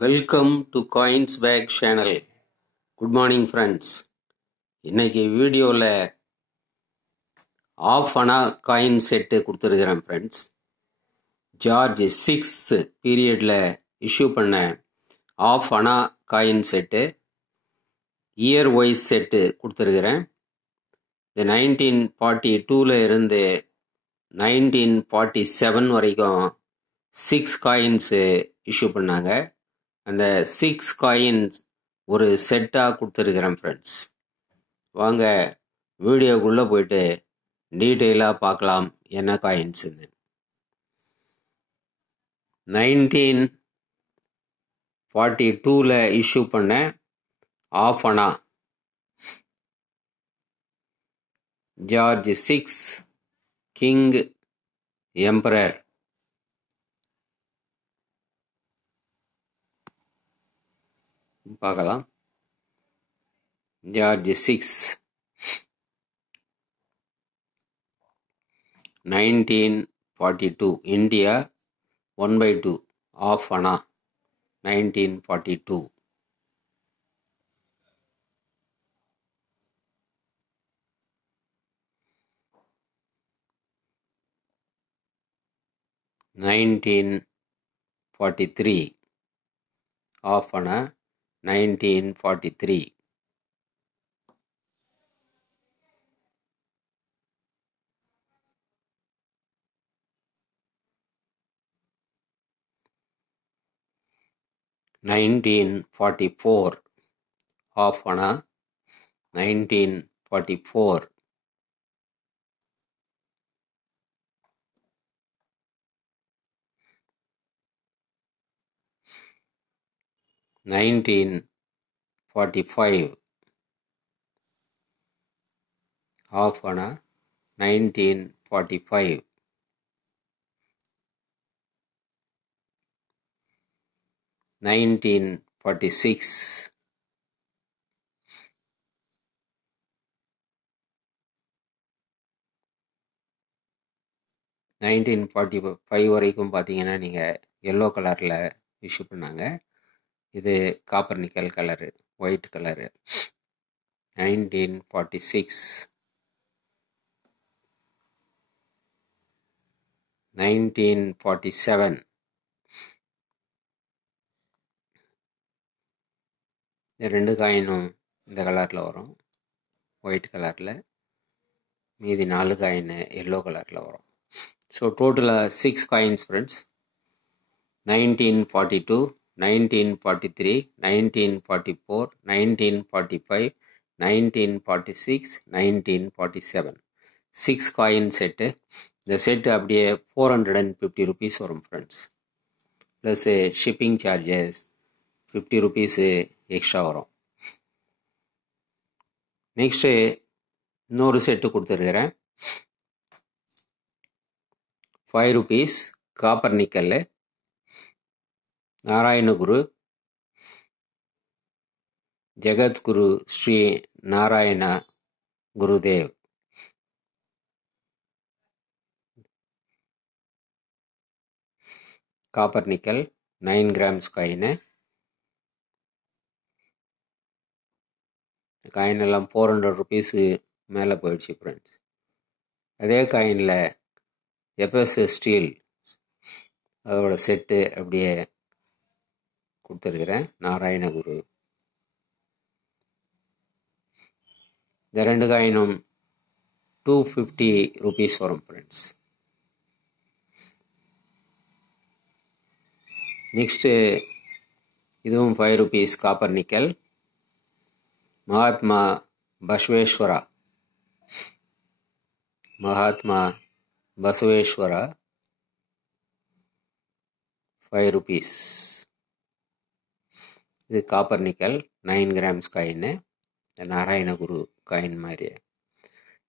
Welcome to coins pack channel. Good morning friends. இன்னைக்கு வீடியோவில் half anna coin set கொடுத்துருக்கிறேன் friends. George 6 பீரியடில் issue பண்ண half anna coin set, year wise set கொடுத்துருக்கிறேன். இது 1942 இருந்து 1947 வரைக்கும் 6 காயின்ஸு இஷ்யூ பண்ணாங்க. அந்த 6 காயின்ஸ் ஒரு செட்டாக கொடுத்துருக்கிறேன் ஃப்ரெண்ட்ஸ். வாங்க வீடியோக்குள்ளே போயிட்டு டீட்டெயிலாக பார்க்கலாம் என்ன காயின்ஸுன்னு. 1942 இஷ்யூ பண்ண ஆஃப் அனா ஜார்ஜ் 6 கிங் எம்பரர். பார்க்கலாம். ஜார்ஜ் 6 1942 இந்தியா 1/2 ஆஃப் அனா 1942. (1943) ஆஃப் அனா 1943. (1944) ஆஃப் அனா 1944. (1945) ஆஃப் அனா 1945. (1946) (1945) வரைக்கும் பார்த்தீங்கன்னா நீங்கள் எல்லோ கலரில் இஷ்யூ பண்ணாங்க. இது copper nickel colour, white colour. 1946. 1947. இந்த 2 காயினும் இந்த கலரில் வரும், ஒயிட் கலரில். மீதி 4 காயின் எல்லோ கலரில் வரும். ஸோ டோட்டலாக 6 காயின்ஸ் ஃப்ரெண்ட்ஸ். 1942, 1943, 1944, 1945, 1946, 1947. 6 coin set. இந்த செட்டு அப்படியே 450 rupees வரும் friends. Plus shipping charges 50 rupees extra வரும். நெக்ஸ்ட்டு இன்னொரு செட்டு கொடுத்துருக்கிறேன். 5 rupees copper nickel, Narayanaguru, Jagadguru Sri Narayana Gurudev. Copper nickel 9 grams coin. Coin எல்லாம் 400 rupees மேலே போயிடுச்சு ஃப்ரெண்ட்ஸ். அதே காயினில் எஃப்எஸ்எஸ் ஸ்டீல் அதோட செட்டு அப்படியே கொடுத்துருக்குறேன், நாராயணகுரு. இந்த 2 காயினும் 250 rupees வரும் ஃப்ரெண்ட்ஸ். நெக்ஸ்ட்டு இதுவும் 5 rupees copper nickel, Mahatma Basaveshwara. Mahatma Basaveshwara 5 rupees. இது copper nickel 9 grams coin, Narayana Guru coin மாதிரியே.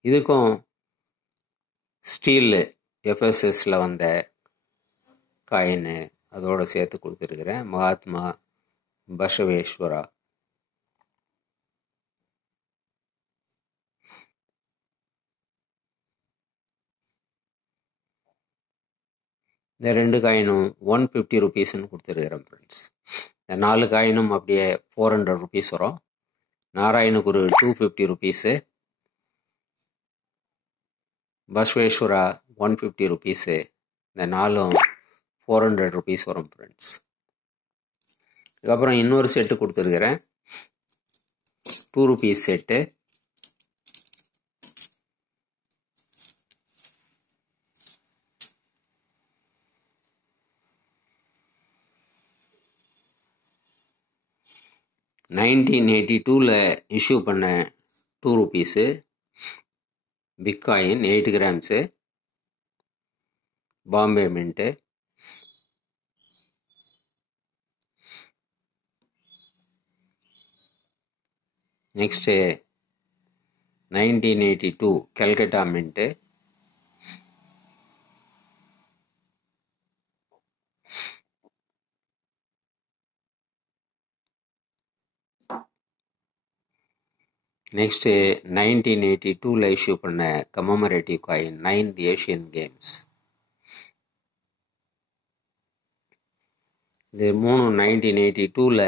இதுக்கும் ஸ்டீல் எஃப்எஸ்எஸில் வந்த காயின் அதோடு சேர்த்து கொடுத்துருக்குறேன், மகாத்மா பசவேஸ்வரா. இந்த 2 காயினும் 150 rupeesன்னு கொடுத்துருக்குறேன் ஃப்ரெண்ட்ஸ். இந்த 4 காயினும் அப்படியே 400 ருபீஸ் வரும். நாராயணுக்கு ஒரு 250 ருபீஸு, பஸ்வேஸ்வரா 150 ருபீஸு. இந்த 4ம் 400 ருபீஸ் வரும் ஃப்ரெண்ட்ஸ். அதுக்கப்புறம் இன்னொரு செட்டு கொடுத்துருக்கிறேன், 2 ருபீஸ் செட்டு. (1982) இஷ்யூ பண்ண 2 rupees big coin 8 grams, Bombay mint. Next 1982 Calcutta mint. Next 1982 issue பண்ண commemorative coin 9th Asian games. இது 3 1982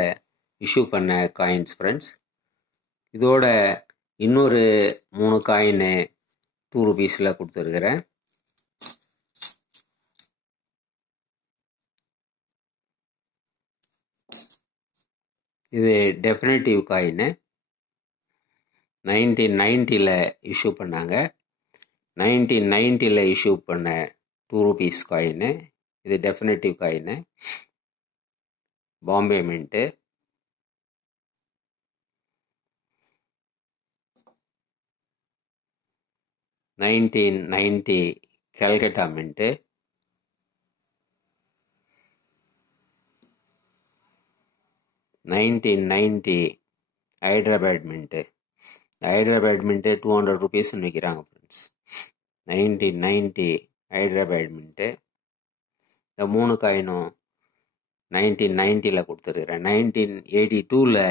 இஷ்யூ பண்ண காயின்ஸ் ஃப்ரெண்ட்ஸ். இதோட இன்னொரு 3 காயின் 2 ருபீஸில் கொடுத்துருக்குறேன். இது டெஃபினட்டிவ் காயின் 1990 இஷ்யூ பண்ணாங்க. 1990 இஷ்யூ பண்ண 2 ருபீஸ் காயின். இது definitive coin, Bombay mint. (1990) Calcutta mint. (1990) Hyderabad mint. Hyderabad mint 200 ருபீஸ்ன்னு விற்கிறாங்க ஃப்ரெண்ட்ஸ். 1990 ஹைதராபாத் மின்ட்டு. இந்த 3 காயினும் 1990 கொடுத்துருக்குறேன். 1982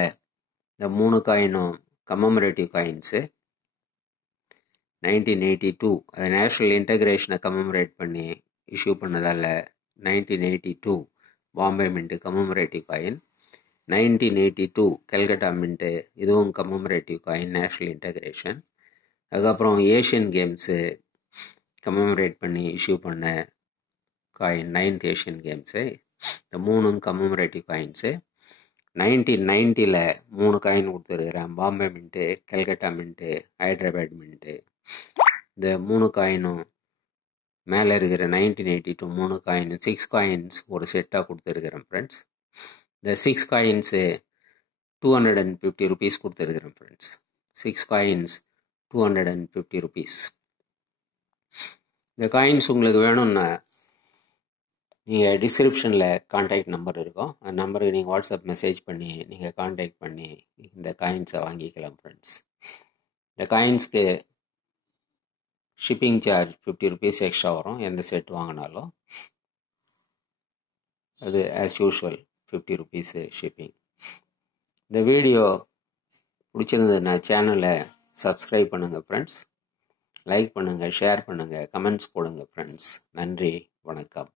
இந்த 3 காயினும் கமமரேட்டிவ் காயின்ஸு. 1982 அது நேஷ்னல் இன்டகிரேஷனை கமமரேட் பண்ணி இஷ்யூ பண்ணதால் 1982 Bombay mint commemorative coin. 1982 Calcutta mint, இதுவும் கமமரேட்டிவ் காயின், நேஷ்னல் இன்டகிரேஷன். அதுக்கப்புறம் ஏஷியன் கேம்ஸு கமமரேட் பண்ணி இஷ்யூ பண்ண காயின் 9th ஏஷியன் கேம்ஸு. இந்த 3ம் கமமரேட்டிவ் காயின்ஸு. 1990 3 காயின் கொடுத்துருக்குறேன், Bombay mint, Calcutta mint, Hyderabad mint. இந்த 3 காயினும் மேலே இருக்கிற 1982 3 காயின் 6 காயின்ஸ் ஒரு செட்டாக கொடுத்துருக்குறேன் ஃப்ரெண்ட்ஸ். இந்த 6 காயின்ஸு 250 ருபீஸ் கொடுத்துருக்குறேன் ஃப்ரெண்ட்ஸ். 6 coins 250 rupees. இந்த காயின்ஸ் உங்களுக்கு வேணும்னா நீங்கள் டிஸ்கிரிப்ஷனில் கான்டாக்ட் நம்பர் இருக்கும், அந்த நம்பருக்கு நீங்கள் வாட்ஸ்அப் மெசேஜ் பண்ணி நீங்கள் கான்டாக்ட் பண்ணி இந்த காயின்ஸை வாங்கிக்கலாம் ஃப்ரெண்ட்ஸ். இந்த காயின்ஸ்க்கு ஷிப்பிங் சார்ஜ் 50 ருபீஸ் எக்ஸ்ட்ரா வரும் எந்த செட் வாங்கினாலும். அது ஆஸ் யூஷுவல் 50 ருபீஸு ஷிப்பிங். இந்த வீடியோ பிடிச்சிருந்ததுன்னா சேனலை சப்ஸ்கிரைப் பண்ணுங்கள் ஃப்ரெண்ட்ஸ். லைக் பண்ணுங்கள், ஷேர் பண்ணுங்கள், கமெண்ட்ஸ் போடுங்க ஃப்ரெண்ட்ஸ். நன்றி, வணக்கம்.